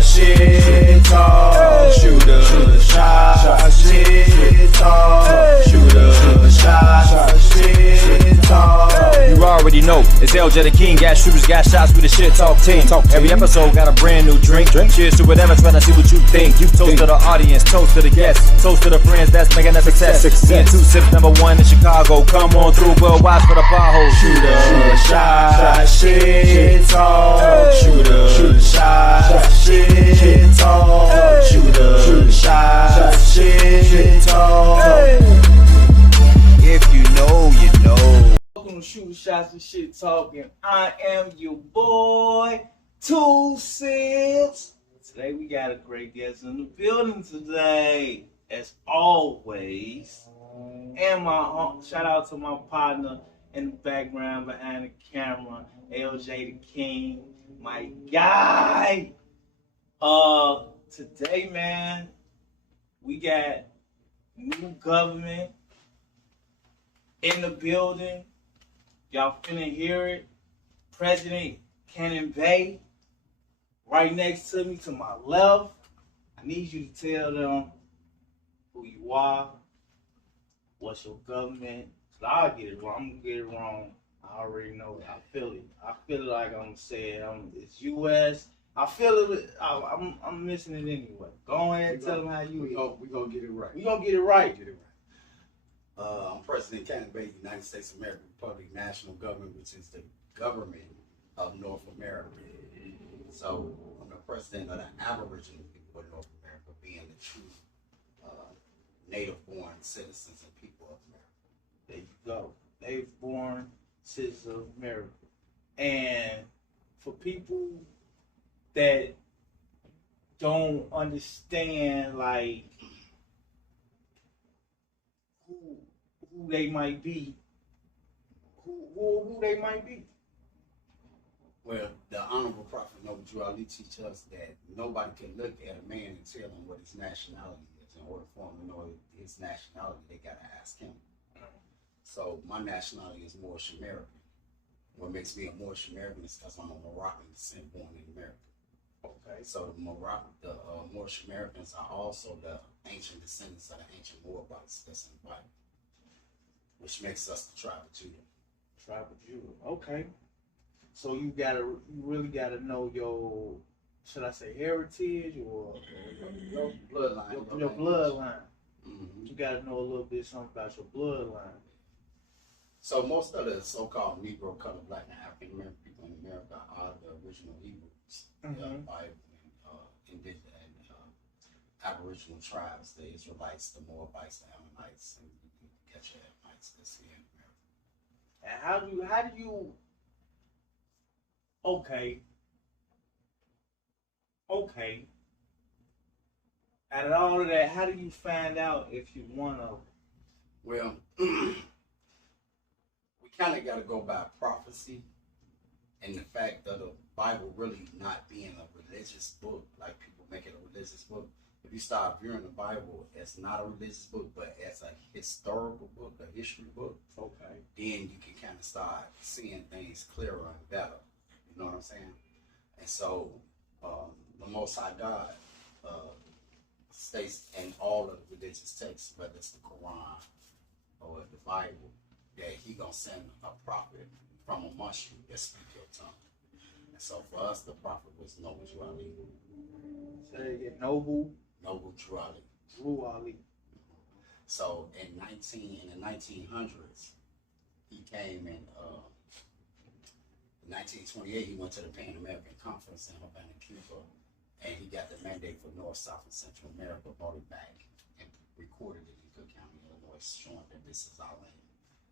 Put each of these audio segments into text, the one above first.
shot, shit talk. Shoot a shot, shit talk. Shoot a shot, shit talk. You already know, it's LJ the King. Got shooters, got shots with the shit talk team. Every episode got a brand new drink. Cheers to whatever, trying to see what you think. You toast to the audience, toast to the guests, toast to the friends that's making us success. Seeing 2 sips, #1 in Chicago. Come on through, well, watch for the potholes. Shoot a shot, shit talk. Shoot a shot, shit talk. Shoot a shot, shit talk. If you know, you know. Welcome to Shooting Shots and Shit Talking. I am your boy, 2 Sips. Today we got a great guest in the building today, as always. And shout out to my partner in the background behind the camera, LJ the King, my guy. Today, man, we got new government in the building. Y'all finna hear it. President Cannon Bay, right next to me, to my left. I need you to tell them who you are, what's your government. So I'll get it wrong. I'm gonna get it wrong. I already know it. I feel it. I feel it like I'm saying it's U.S. I feel it. I'm missing it anyway. Go ahead and tell them how you is. We gonna get it right. We gonna get it right. I'm President Cannon Bay, United States of America Republic, national government, which is the government of North America. So I'm the president of the Aboriginal people of North America, being the true native-born citizens and people of America. There you go. Native-born citizens of America. And for people that don't understand, like, who they might be, who they might be. Well, the Honorable Prophet Noble Drew Ali teaches us that nobody can look at a man and tell him what his nationality is. In order for him to know his nationality, they gotta ask him. So my nationality is Moorish American. What makes me a Moorish American is because I'm a Moroccan descent born in America. Okay, so the Moorish Americans are also the ancient descendants of the ancient Moabites that's in the Bible, which makes us the tribe of Judah. Tribe of Judah. Okay. So you really gotta know your, should I say, heritage or your bloodline. Your bloodline. Mm-hmm. You gotta know a little bit something about your bloodline. So most of the so-called Negro, colored, Black, and African American people in America are the original Hebrews, Bible, and indigenous and Aboriginal tribes, the Israelites, the Moabites, the Ammonites, and the Ketchamites that's here in America. And how do you okay. Out of all of that, how do you find out if you're one of them? Well, we kind of got to go by prophecy and the fact of the Bible really not being a religious book, like people make it a religious book. If you start viewing the Bible as not a religious book, but as a historical book, a history book, okay, then you can kind of start seeing things clearer and better. You know what I'm saying? And so the Most High God states in all of the religious texts, whether it's the Quran or the Bible, that he gonna send a prophet from amongst you that speak your tongue. And so for us, the prophet was Noble Drew Ali. Say again, Noble Drew Ali. Drew Ali. So in the 1900s, he came in 1928. He went to the Pan American Conference in Havana, Cuba, and he got the mandate for North, South, and Central America, brought it back and recorded it in Cook County, Illinois, showing that this is our land.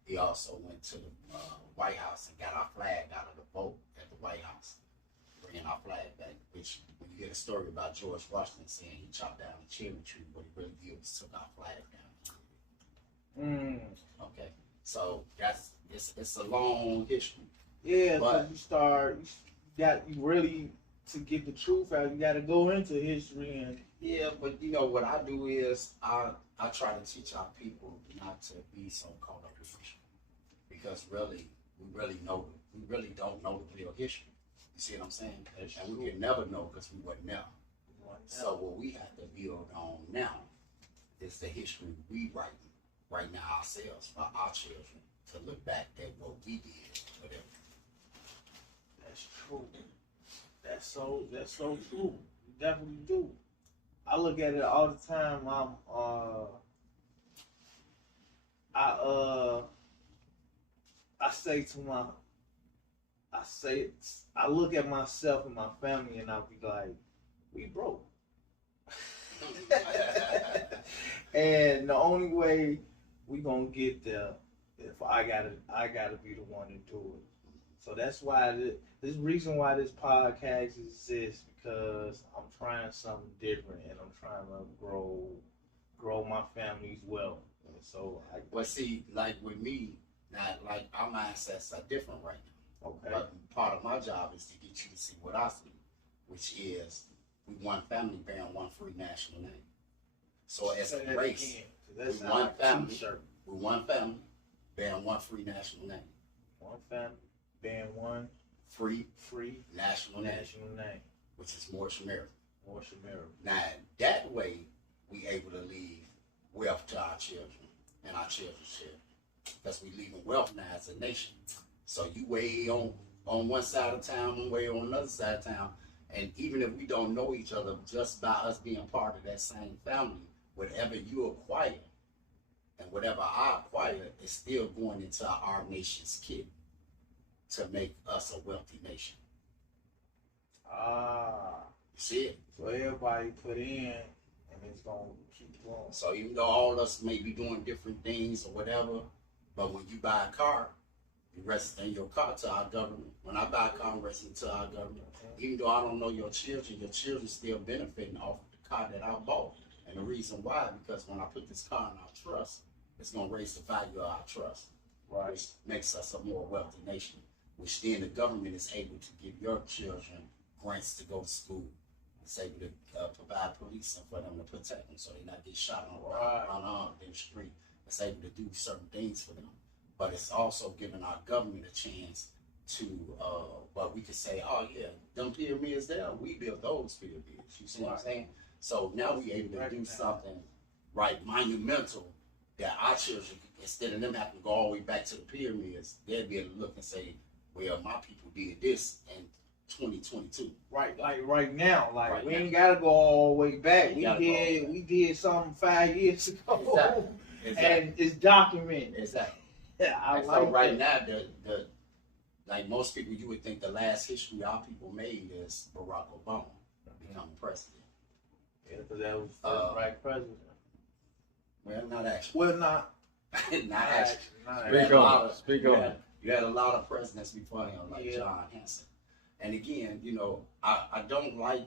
He also went to the White House and got our flag out of the boat at the White House, bringing our flag back, which when you get a story about George Washington saying he chopped down a cherry tree, what he really did was took our flag down. Okay, so it's a long history. Yeah, but so you really, to get the truth out, you got to go into history and. Yeah, but you know what I do is I try to teach our people not to be so caught up with history, because we really don't know the real history. You see what I'm saying? And we can never know because we weren't there. So what we have to build on now is the history we writing right now ourselves for our children to look back at what we did for them. That's true. That's so true. You definitely do. I look at it all the time. I look at myself and my family and I'll be like, we broke. And the only way we gonna get there if I gotta be the one to do it. So that's why this reason why this podcast exists, because I'm trying something different and I'm trying to grow my family's wealth. And so well, see, like with me, not like our mindsets are different right now. okay. But part of my job is to get you to see what I see, which is we one family bearing one free national name. So as a race, we one family, we one family bearing one free national name. One family bearing one free national name, which is Moorish America. Moorish America. Now that way, we able to leave wealth to our children and our children's children, because we leaving wealth now as a nation. So you way on one side of town, one way on another side of town, and even if we don't know each other, just by us being part of that same family, whatever you acquire and whatever I acquire is still going into our nation's kit to make us a wealthy nation. You see it? So everybody put in and it's gonna keep going. So even though all of us may be doing different things or whatever, but when you buy a car, you register your car to our government. When I buy a car, I'm registering to our government. Even though I don't know your children still benefiting off of the car that I bought. And the reason why, because when I put this car in our trust, it's going to raise the value of our trust, Right. which makes us a more wealthy nation, which then the government is able to give your children grants to go to school. It's able to provide policing for them to protect them so they not get shot on the street. It's able to do certain things for them. But it's also giving our government a chance to, what we could say, oh yeah, them pyramids there, we built those pyramids. You see what I'm saying? So now we able to do something, right, monumental, that our children, instead of them having to go all the way back to the pyramids, they'll be able to look and say, well, my people did this in 2022. Right, like right now, Right we now. ain't gotta go all the way back. Ain't We did something 5 years ago, Exactly. and it's documented. Exactly. Yeah, I And like so right that. now, the like most people, you would think the last history our people made is Barack Obama becoming president. Yeah, because that was the first black president. Well, not actually. Well, not not actually. not You had Speak a on lot it. of- Speak you on had- it. You had a lot of presidents before him, like Yeah. John Hanson. And again, you know, I don't like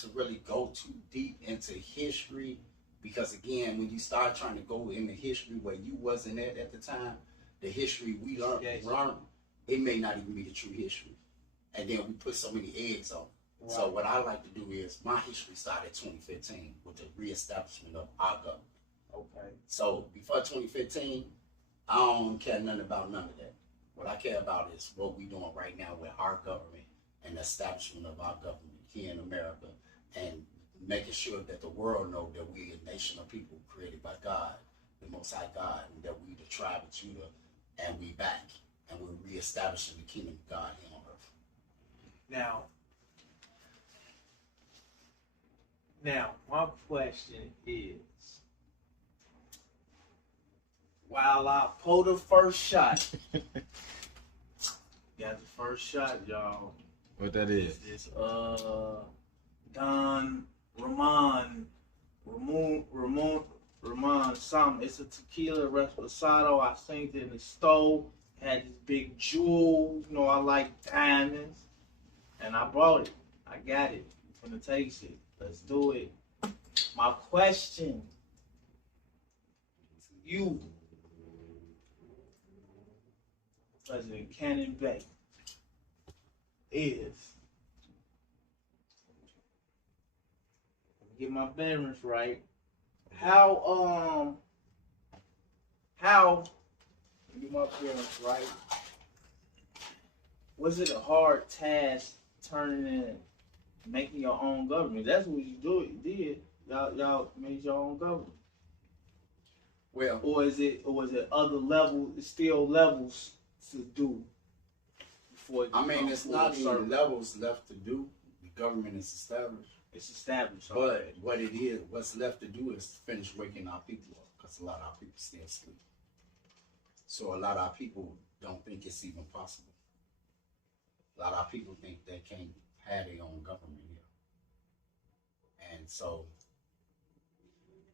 to really go too deep into history, because again, when you start trying to go into history where you wasn't at the time, the history we learned, it may not even be the true history. And then we put so many eggs on. Right. So what I like to do is, my history started 2015 with the reestablishment of our government. Okay. So before 2015, I don't care nothing about none of that. What I care about is what we're doing right now with our government and the establishment of our government here in America, and making sure that the world know that we a nation of people created by God, the Most High God, and that we the tribe of Judah, and we back, and we're reestablishing the kingdom of God here on earth. Now, my question is, while I pull the first shot, got the first shot, y'all. What that is? This Don Ramon something. It's a tequila reposado. I seen it in the stove. Had this big jewel. You know, I like diamonds. And I brought it. I got it. I'm gonna taste it. Let's do it. My question, you, President Cannon Bay, is, let me get my bearings right. How, let me get my bearings right. Was it a hard task turning in making your own government. That's what you did. Y'all made your own government. Well, Or is it other levels, still levels to do before I mean, it's not any certain levels left to do. The government is established. it's established. But what it is, what's left to do is finish waking our people up, because a lot of our people still sleep. So a lot of our people don't think it's even possible. A lot of our people think they can't have their own government here. And so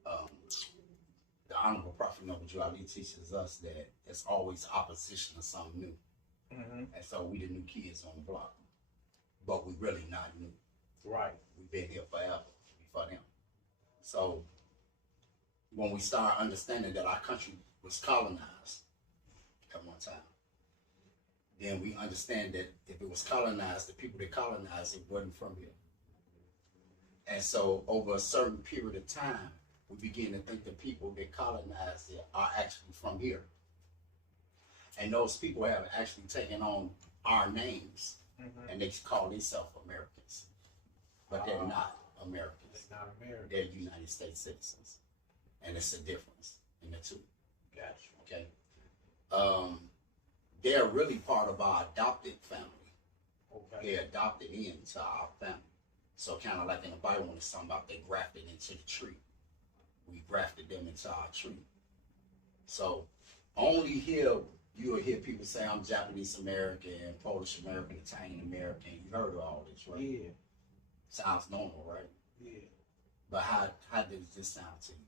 the Honorable Prophet Noble Ali teaches us that there's always opposition to something new. Mm-hmm. And so we the new kids on the block. But we really not new. Right. We've been here forever before them. So when we start understanding that our country was colonized at one time, then we understand that if it was colonized, the people that colonized it wasn't from here. And so over a certain period of time, we begin to think the people that colonized it are actually from here. And those people have actually taken on our names, and they call themselves Americans. But they're not Americans. They're not American. They're United States citizens. And it's a difference in the two. Gotcha. Okay? They're really part of our adopted family. Okay. They're adopted into our family. So kind of like in the Bible when it's talking about they grafted into the tree. We grafted them into our tree. So only here you will hear people say I'm Japanese American, Polish American, Italian American. You heard of all this, right? Yeah. Sounds normal, right? Yeah. But how does this sound to you?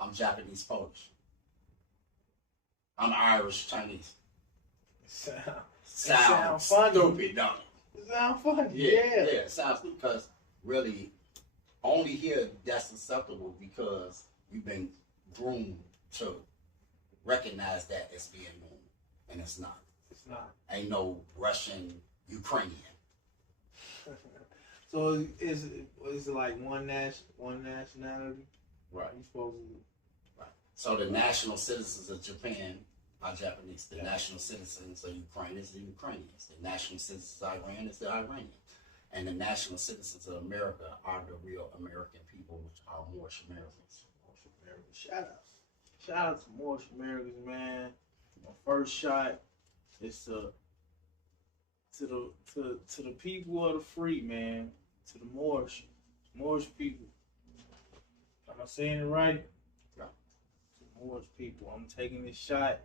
I'm Japanese Polish. I'm Irish Chinese. Sounds funny. stupid, don't it? It sounds funny. Yeah, it sounds stupid because really only here that's acceptable because we've been groomed to recognize that as being normal, and it's not. It's not. Ain't no Russian, Ukrainian. So is it like one nationality? Right. You supposed to? Right. So the national citizens of Japan are Japanese. The national citizens of Ukraine is the Ukrainians. The national citizens of Iran is the Iranians. And the national citizens of America are the real American people, which are Moorish Americans. Shout out to Moorish Americans, man. My first shot is to the people of the free, man. To the Moorish people. Am I saying it right? Yeah. To the Moorish people. I'm taking this shot.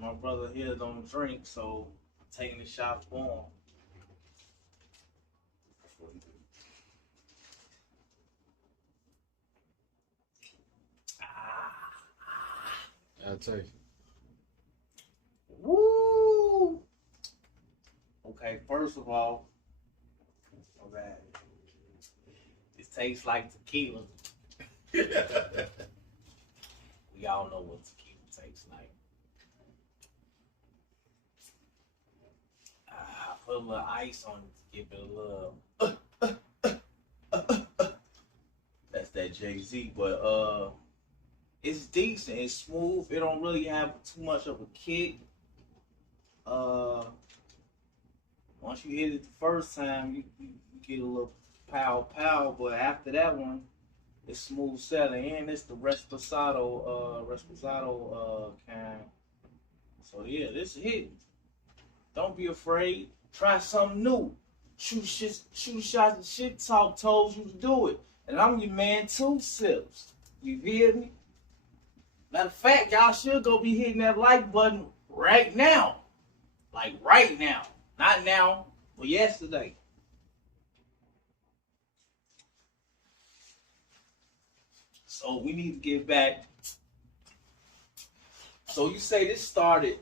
My brother here don't drink, so I'm taking this shot for him. I'll tell you. Woo! Okay, first of all, okay, this tastes like tequila. We all know what tequila tastes like. I put a little ice on it to give it a little. That's that Jay-Z, but it's decent. It's smooth. It don't really have too much of a kick. Once you hit it the first time, you get a little pow, but after that one, it's smooth sailing, and it's the Reposado kind. So yeah, this is it. Don't be afraid. Try something new. Shoot shots and shit talk told you to do it, and I'm your man 2 Sips. You hear me? Matter of fact, y'all should go be hitting that like button right now. Like right now. Not now, but yesterday. So we need to get back. So you say this started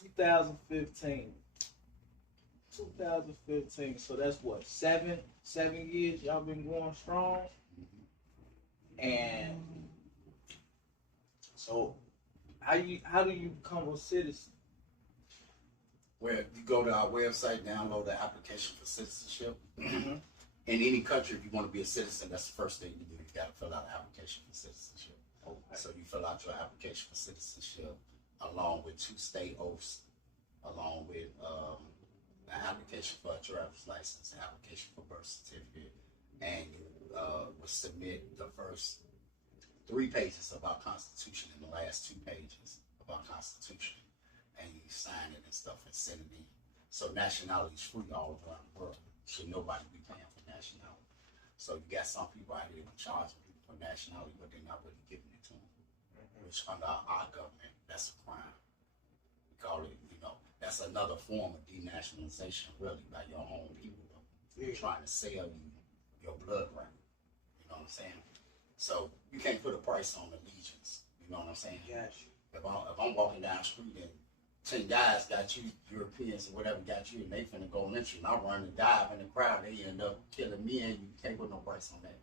2015. 2015. So that's what, 7 years y'all been going strong? And so how do you become a citizen? Well, you go to our website, download the application for citizenship. In any country, if you want to be a citizen, that's the first thing you do. You got to fill out an application for citizenship. Okay. So you fill out your application for citizenship along with 2 state oaths, along with an application for a driver's license, an application for birth certificate, and you would submit the first 3 pages of our Constitution and the last 2 pages of our Constitution, and you sign it and stuff and send it in. So nationality is free all around the world. Should nobody be paying for nationality? So you got some people out here charging people for nationality, but they're not really giving it to them. Which under our government, that's a crime. We call it, that's another form of denationalization, really, by your own people. You're trying to sell you your blood right. You know what I'm saying? So you can't put a price on allegiance. You know what I'm saying? Yes. If I'm walking down the street and 10 guys got you, Europeans or whatever got you, and they finna go lynch you, and I run and dive in the crowd, they end up killing me, and you can't put no price on that.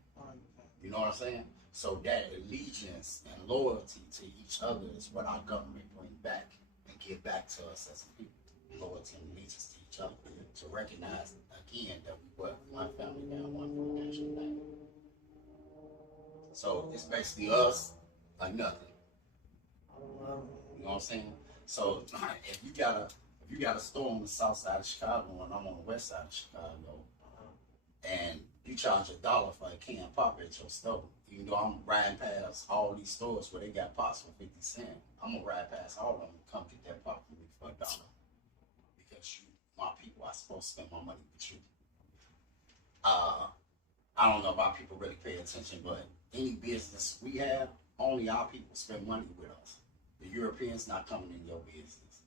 You know what I'm saying? So that allegiance and loyalty to each other is what our government bring back and give back to us as a people. Loyalty and allegiance to each other, to recognize again that we were one family down, one financial bank. So it's basically us or nothing. You know what I'm saying? So if you got a store on the south side of Chicago and I'm on the west side of Chicago, and you charge $1 for a can of pop at your store, even though I'm riding past all these stores where they got pops for 50 cents, I'm gonna ride past all of them and come get that pop for me for $1. Because you, my people, are supposed to spend my money with you. I don't know if our people really pay attention, but any business we have, only our people spend money with us. The Europeans not coming in your business.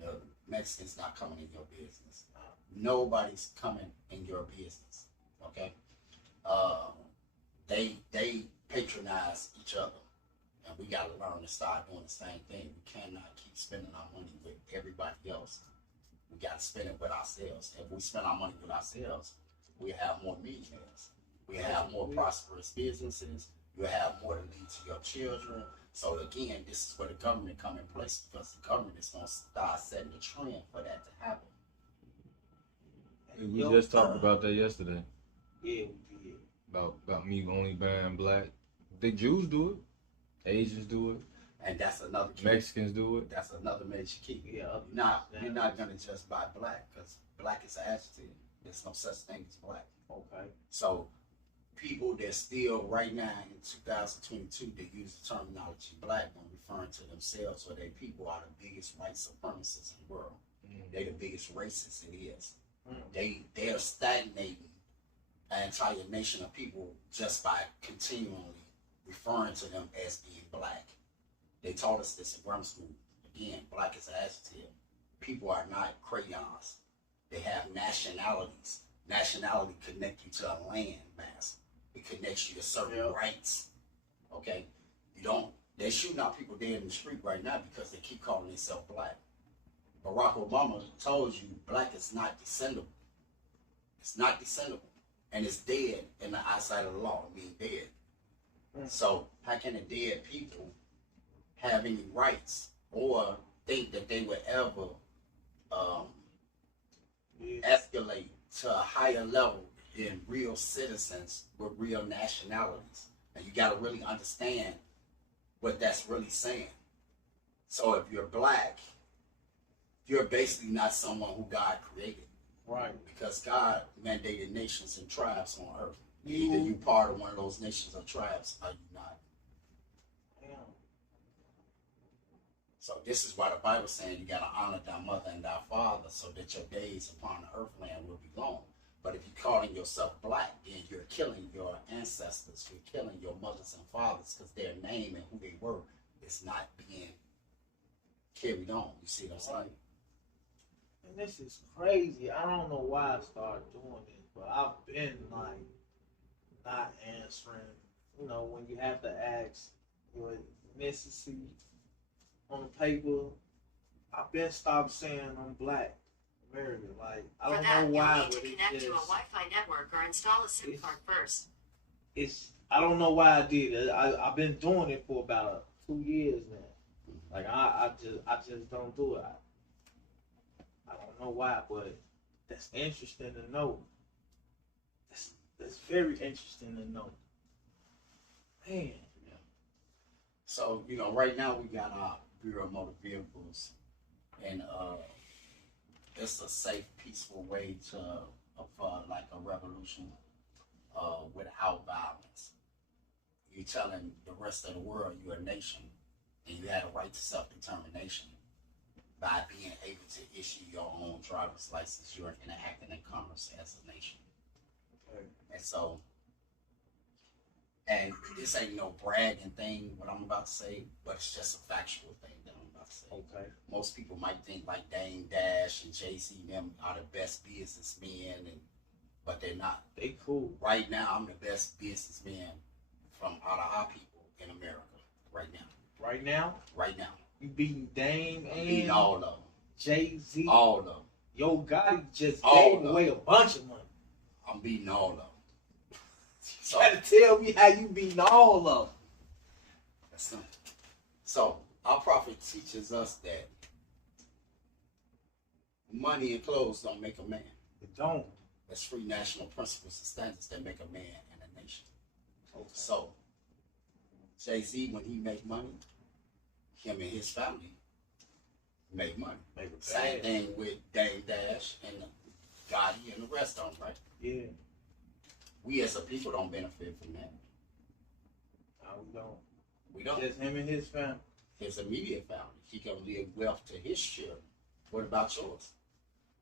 The Mexicans not coming in your business. Nobody's coming in your business. Okay? They patronize each other. And we gotta learn to start doing the same thing. We cannot keep spending our money with everybody else. We gotta spend it with ourselves. If we spend our money with ourselves, we have more millionaires. We have more prosperous businesses. You have more to lead to your children. So again, this is where the government come in place, because the government is going to start setting the trend for that to happen. We just talked about that yesterday. Yeah, we did. About me only buying black. The Jews do it. Asians do it. And that's another key. Mexicans do it. That's another major key. Yeah, You're not going to just buy black, because black is an adjective. There's no such thing as black. Okay. So people that still right now in 2022, they use the terminology black when referring to themselves or their people are the biggest white supremacists in the world. They're the biggest racists it is. They are stagnating an entire nation of people just by continually referring to them as being black. They taught us this in grammar school. Again, black is an adjective. People are not crayons. They have nationalities. Nationality connects you to a land mass. It connects you to certain rights. Okay? They're shooting out people dead in the street right now because they keep calling themselves black. Barack Obama told you black is not descendable. It's not descendable. And it's dead in the eyesight of the law. I mean, dead. So how can the dead people have any rights or think that they would ever escalate to a higher level in real citizens with real nationalities? And you got to really understand what that's really saying. So if you're black, you're basically not someone who God created. Right. Because God mandated nations and tribes on earth. Either you part of one of those nations or tribes or you not. So this is why the Bible's saying you got to honor thy mother and thy father so that your days upon the earth land will be long. But if you're calling yourself black, then you're killing your ancestors. You're killing your mothers and fathers because their name and who they were is not being carried on. You see what I'm saying? And this is crazy. I don't know why I started doing this, but I've been like not answering. You know, when you have to ask your ethnicity on the paper, I've been stopped saying I'm black American. Like I don't know why, but to connect to a Wi-Fi network or install a SIM card first. I don't know why I did it. I've been doing it for about 2 years now. Like I just don't do it. I don't know why, but that's interesting to know. That's very interesting to know. Man. Yeah. So, right now we got our Bureau of Motor Vehicles and it's a safe, peaceful way of like a revolution without violence. You're telling the rest of the world you're a nation and you had a right to self-determination by being able to issue your own driver's license. You're interacting in commerce as a nation. Okay. And so, and this ain't no bragging thing, what I'm about to say, but it's just a factual thing that I'm about to say. Okay. Most people might think like Dame Dash and Jay-Z them are the best businessmen, but they're not. They cool. Right now, I'm the best businessman from out of our people in America. Right now. Right now? Right now. You beating Dame I'm beating and all of them. Jay-Z. All of them. Yo Gotti just All gave of them. away a bunch of money. I'm beating all of them. You try to tell me how you beating all of them. That's simple. So, our prophet teaches us that money and clothes don't make a man. It don't. There's three national principles and standards that make a man and a nation. Okay. So, Jay-Z, when he make money, him and his family make money. Make it Same bad. thing with Dame Dash and Gotti and the rest of them, right? Yeah. We as a people don't benefit from that. No, we don't. We don't. Just him and his family. His immediate family. He can leave wealth to his children. What about yours?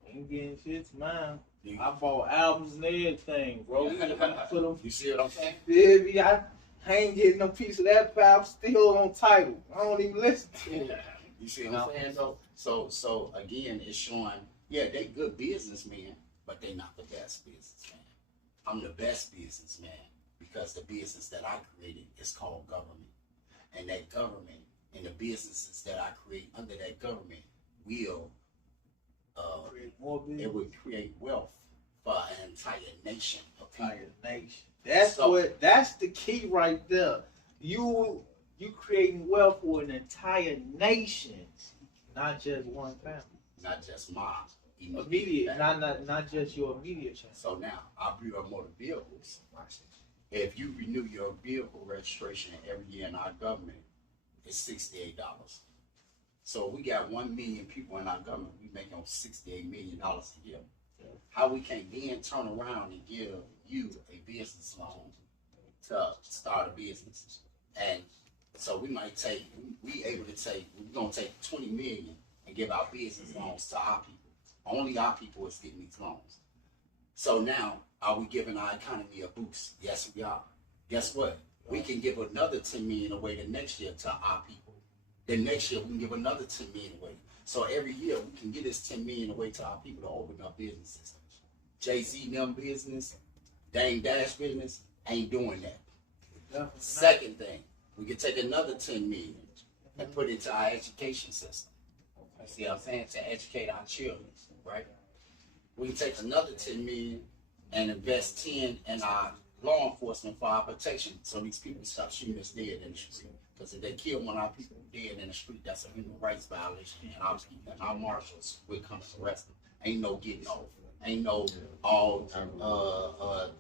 Ain't getting shit to mine. You, I bought albums and everything, bro. Put them. you see what I'm saying? Baby, I ain't getting no piece of that pie. I'm still on title. I don't even listen to it. You see what I'm saying? So again, it's showing, yeah, they good businessmen, but they not the best businessman. I'm the best businessman because the business that I created is called government. And that government and the businesses that I create under that government will Create more business. it would create wealth for an entire nation of people. Entire nation. That's the key right there. You creating wealth for an entire nation, not just one family. Not just my Immediate, family. not just your immediate family. So now, I Bureau of Motor Vehicles, if you renew your vehicle registration every year in our government, it's $68. So we got 1 million people in our government, we making $68 million a year. How we can then turn around and give you a business loan to start a business. And so we might take, we're gonna take 20 million and give our business loans to our people. Only our people is getting these loans. So now, are we giving our economy a boost? Yes, we are. Guess what? We can give another 10 million away the next year to our people. Then next year we can give another 10 million away. So every year we can give this 10 million away to our people to open up businesses. Jay-Z them business, Dame Dash business, ain't doing that. Second thing, we can take another 10 million and put it into our education system. You see what I'm saying? To educate our children, right? We can take another 10 million and invest 10 in our law enforcement for our protection so these people stop shooting us dead in the street. Because if they kill one of our people dead in the street, that's a human rights violation, and our marshals will come to arrest them. Ain't no getting off. Ain't no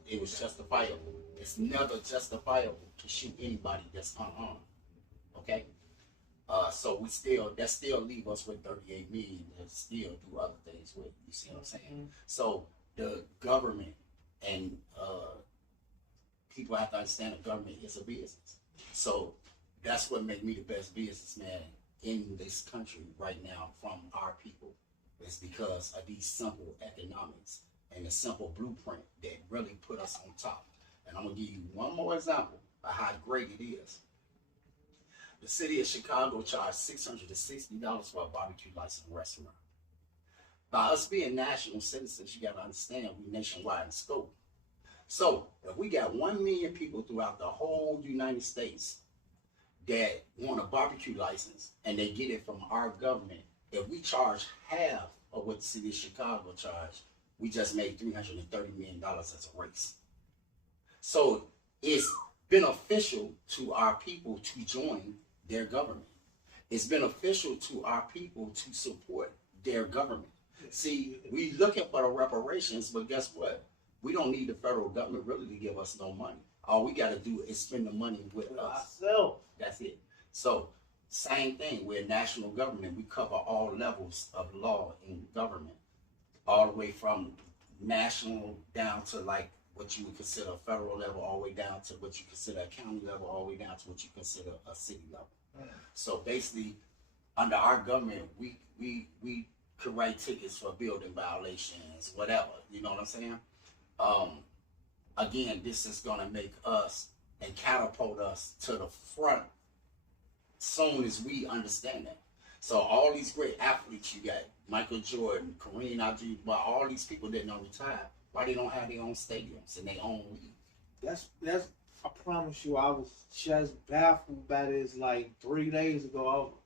it was justifiable. It's never justifiable to shoot anybody that's unarmed. Okay? So that still leave us with 38 million and still do other things with. You see what I'm saying? Mm-hmm. So the government and people have to understand the government is a business. So that's what makes me the best businessman in this country right now from our people. It's because of these simple economics and the simple blueprint that really put us on top. And I'm gonna give you one more example of how great it is. The city of Chicago charged $660 for a barbecue license restaurant. By us being national citizens, you gotta understand we nationwide in scope. So if we got 1 million people throughout the whole United States that want a barbecue license and they get it from our government, if we charge half of what the city of Chicago charged, we just made $330 million as a race. So it's beneficial to our people to join their government. It's beneficial to our people to support their government. See, we looking for the reparations, but guess what? We don't need the federal government really to give us no money. All we got to do is spend the money with us. That's it. So, same thing. We're a national government. We cover all levels of law in government. all the way from national down to like what you would consider a federal level, all the way down to what you consider a county level, all the way down to what you consider a city level. So basically, under our government, we could write tickets for building violations, whatever. You know what I'm saying? Again, this is gonna make us and catapult us to the front soon as we understand that. So all these great athletes you got, Michael Jordan, Kareem Abdul-Jabbar, all these people that don't retire, why they don't have their own stadiums and their own league? That's I promise you, I was just baffled by this like 3 days ago.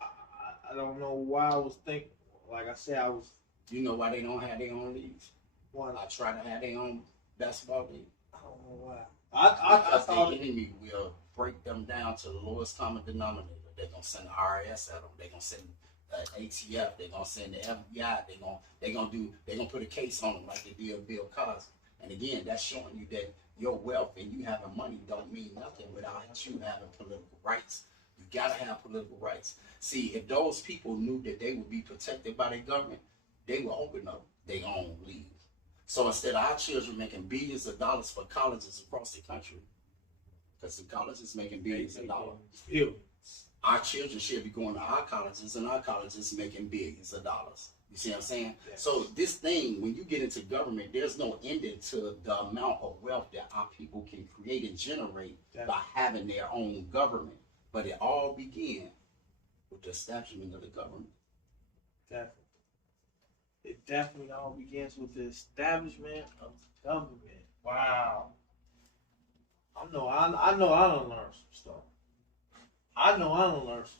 I don't know why I was thinking. Like I said, I was. You know why they don't have their own leagues? Why? I try to have their own basketball league. I don't know why. I thought the enemy will break them down to the lowest common denominator. They're gonna send the IRS at them. They're gonna send ATF. They're gonna send the FBI. They're gonna put a case on them like they did Bill Cosby. And again, that's showing you that your wealth and you having money don't mean nothing without you having political rights. You gotta have political rights. See, if those people knew that they would be protected by their government, they would open up their own league. So instead of our children making billions of dollars for colleges across the country, because the colleges making billions of dollars, our children should be going to our colleges and our colleges making billions of dollars. You see what I'm saying? Yes. So this thing, when you get into government, there's no ending to the amount of wealth that our people can create and generate by having their own government. But it all began with the establishment of the government. Definitely. It definitely all begins with the establishment of the government. Wow. I know I done learned some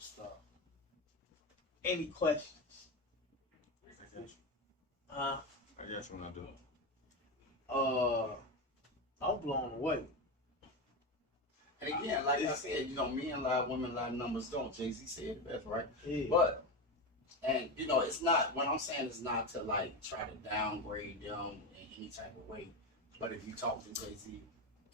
stuff. Any questions? I guess when I do. I'm blown away. And again, like I said, men lie, women lie, numbers don't. Jay-Z said it best, right? Yeah. But, and it's not, what I'm saying is not to like try to downgrade them in any type of way. But if you talk to Jay-Z,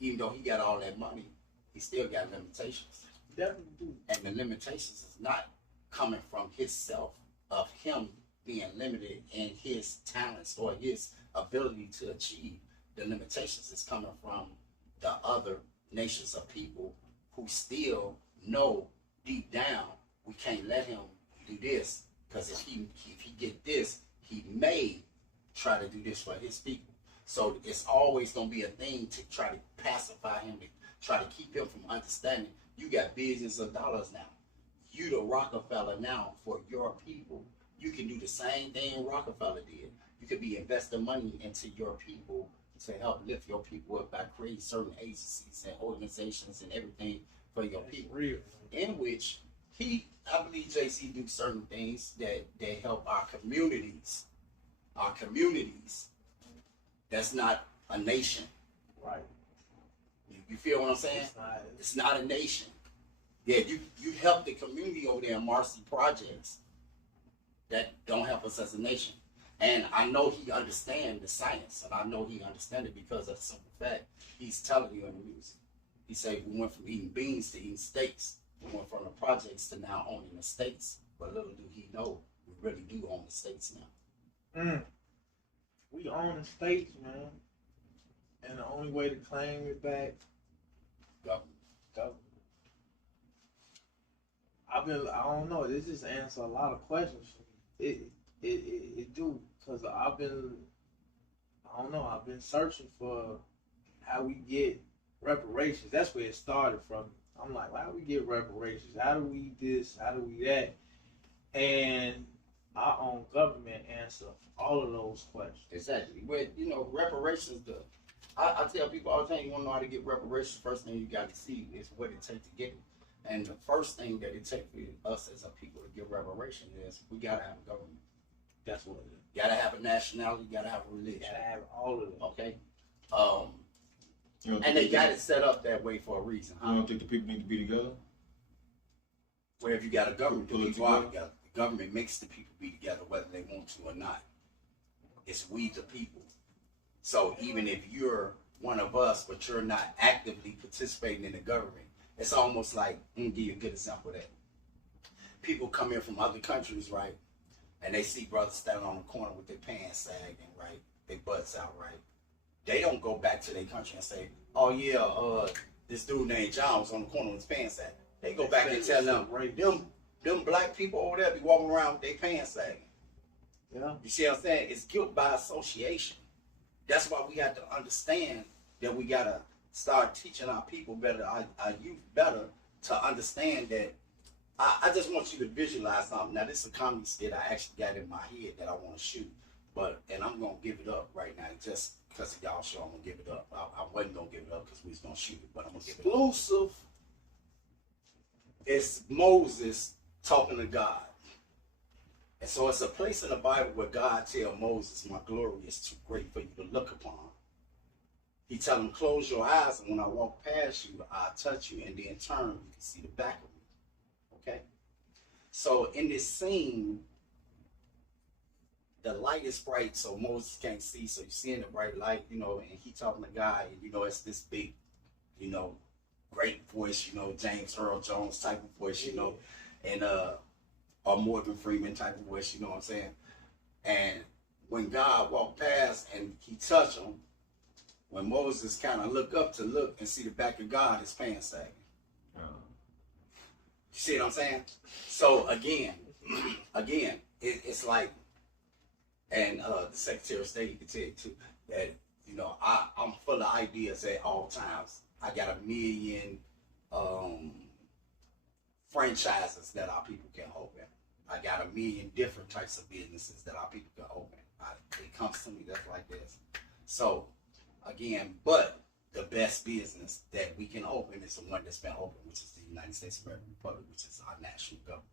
even though he got all that money, he still got limitations. Definitely do. And the limitations is not coming from himself, of him being limited in his talents or his ability to achieve. The limitations is coming from the other nations of people who still know deep down we can't let him do this, because if he get this, he may try to do this for his people. So it's always going to be a thing to try to pacify him, to try to keep him from understanding. You got billions of dollars now. You the Rockefeller now for your people. You can do the same thing Rockefeller did. You could be investing money into your people to help lift your people up by creating certain agencies and organizations and everything for your people. Real. In which I believe Jay-Z do certain things that help our communities. Our communities. That's not a nation. Right. You feel what I'm saying? It's not a nation. Yeah, you help the community over there in Marcy Projects that don't help us as a nation. And I know he understands the science, and I know he understands it because of the simple fact he's telling you in the music. He said we went from eating beans to eating steaks. We went from the projects to now owning the states. But little do he know, we really do own the states now. We own the states, man. And the only way to claim it back, government. I don't know. This just answers a lot of questions for me. It do, because I've been searching for how we get reparations. That's where it started from. I'm like, how do we get reparations? How do we this? How do we that? And our own government answer all of those questions. Exactly. But reparations, I tell people all the time, you want to know how to get reparations, first thing you got to see is what it takes to get it. And the first thing that it takes for us as a people to get reparation is we got to have a government. That's what it is. You got to have a nationality, you got to have a religion. You got to have all of them. Okay? And they got it set up that way for a reason. You don't think the people need to be together? Where if you got a government, the people are together. The government makes the people be together whether they want to or not. It's we the people. So even if you're one of us, but you're not actively participating in the government, it's almost like, I'm going to give you a good example of that. People come in from other countries, right? and they see brothers standing on the corner with their pants sagging, right? Their butts out, right? They don't go back to their country and say, oh yeah, this dude named John was on the corner with his pants sagging. They go back and tell them, them black people over there be walking around with their pants sagging. Yeah. You see what I'm saying? It's guilt by association. That's why we have to understand that we gotta start teaching our people better, our youth better, to understand that. I just want you to visualize something. Now, this is a comedy skit I actually got in my head that I want to shoot, and I'm gonna give it up right now just because of y'all show. I'm gonna give it up. I wasn't gonna give it up because we was gonna shoot it, but I'm gonna give it up. Exclusive. It's Moses talking to God. And so it's a place in the Bible where God tells Moses, my glory is too great for you to look upon. He tell him, close your eyes, and when I walk past you, I'll touch you, and then turn, you can see the back of me. Okay? So in this scene, the light is bright, so Moses can't see, so you see in the bright light, and he talking to God, and it's this big, great voice, James Earl Jones type of voice, and or Morgan Freeman type of voice, you know what I'm saying? And when God walked past and he touched him, when Moses kind of look and see the back of God, his pants sagging. You see what I'm saying? So again, it's like, and the Secretary of State, he can tell you too, that, I'm full of ideas at all times. I got 1 million franchises that our people can open. I got 1 million different types of businesses that our people can open. It comes to me just like this. So, again, but the best business that we can open is the one that's been opened, which is the United States of American Republic, which is our national government.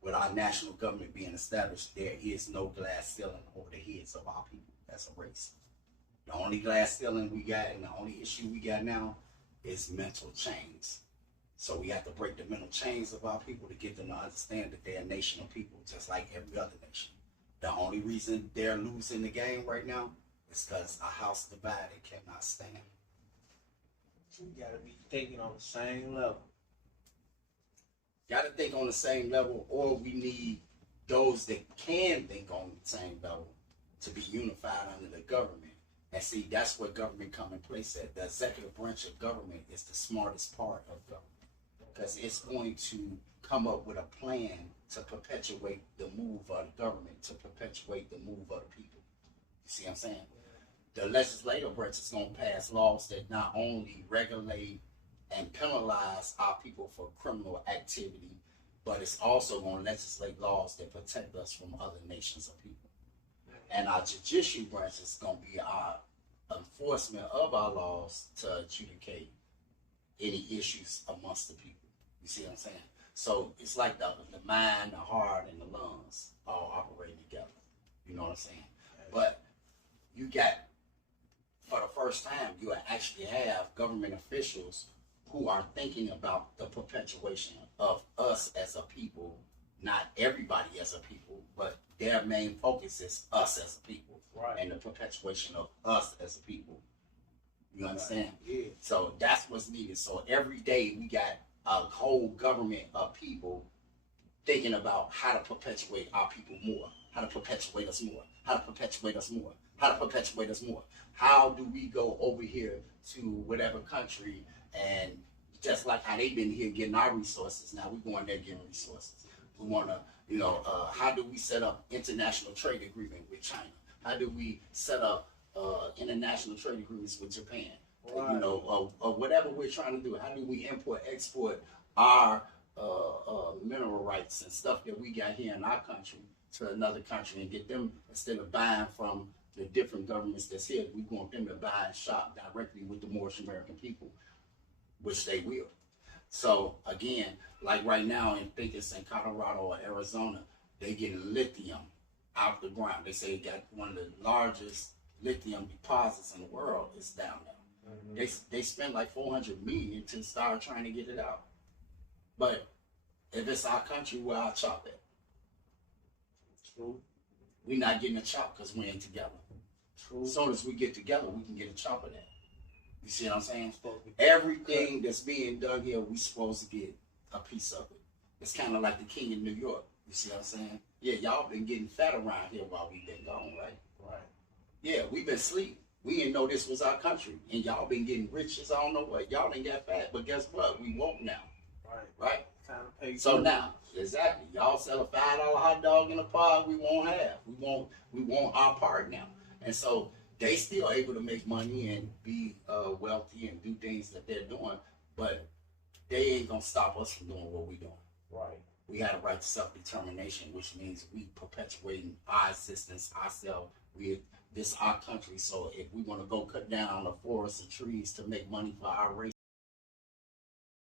With our national government being established, there is no glass ceiling over the heads of our people as a race. The only glass ceiling we got and the only issue we got now is mental chains. So we have to break the mental chains of our people to get them to understand that they're a nation of people, just like every other nation. The only reason they're losing the game right now is because a house divided cannot stand. We gotta be thinking on the same level. Got to think on the same level, or we need those that can think on the same level to be unified under the government. And see, that's where government come in place at. The executive branch of government is the smartest part of government, because it's going to come up with a plan to perpetuate the move of the government, to perpetuate the move of the people. You see what I'm saying? The legislative branch is going to pass laws that not only regulate and penalize our people for criminal activity, but it's also going to legislate laws that protect us from other nations of people. And our judicial branch is going to be our enforcement of our laws to adjudicate any issues amongst the people. You see what I'm saying? So it's like the mind, the heart, and the lungs all operating together. You know what I'm saying? But you got, for the first time, you actually have government officials who are thinking about the perpetuation of us as a people, not everybody as a people, but their main focus is us as a people, right, and the perpetuation of us as a people. You understand? Yeah. So that's what's needed. So every day we got a whole government of people thinking about how to perpetuate our people more, how to perpetuate us more, how to perpetuate us more, how to perpetuate us more. How do we go over here to whatever country, and just like how they've been here getting our resources, now we're going there getting resources. We want to, how do we set up international trade agreement with China? How do we set up international trade agreements with Japan? Right. Or whatever we're trying to do. How do we import, export our mineral rights and stuff that we got here in our country to another country and get them, instead of buying from the different governments that's here, we want them to buy and shop directly with the Moorish American people, which they will. So again, like right now, I think it's in Colorado or Arizona, they get lithium out the ground. They say they got one of the largest lithium deposits in the world is down there. Mm-hmm. They spend like $400 million to start trying to get it out. But if it's our country, where I'll chop it. True. We're not getting a chop because we ain't together. True. As soon as we get together, we can get a chop of that. You see what I'm saying? Everything that's being done here, we supposed to get a piece of it. It's kind of like the king in New York. You see what I'm saying? Yeah, y'all been getting fat around here while we been gone, right? Right. Yeah, we been asleep. We didn't know this was our country. And y'all been getting rich as I don't know what. Y'all didn't get fat, but guess what? We won't now. Right. Right? Time to pay. So now, exactly. Y'all sell a $5 hot dog in a pod, we won't have. We want our part now. And so they still able to make money and be wealthy and do things that they're doing, but they ain't gonna stop us from doing what we're doing. Right. We had a right to self-determination, which means we perpetuating our existence, ourselves. This our country. So if we want to go cut down the forests and trees to make money for our race,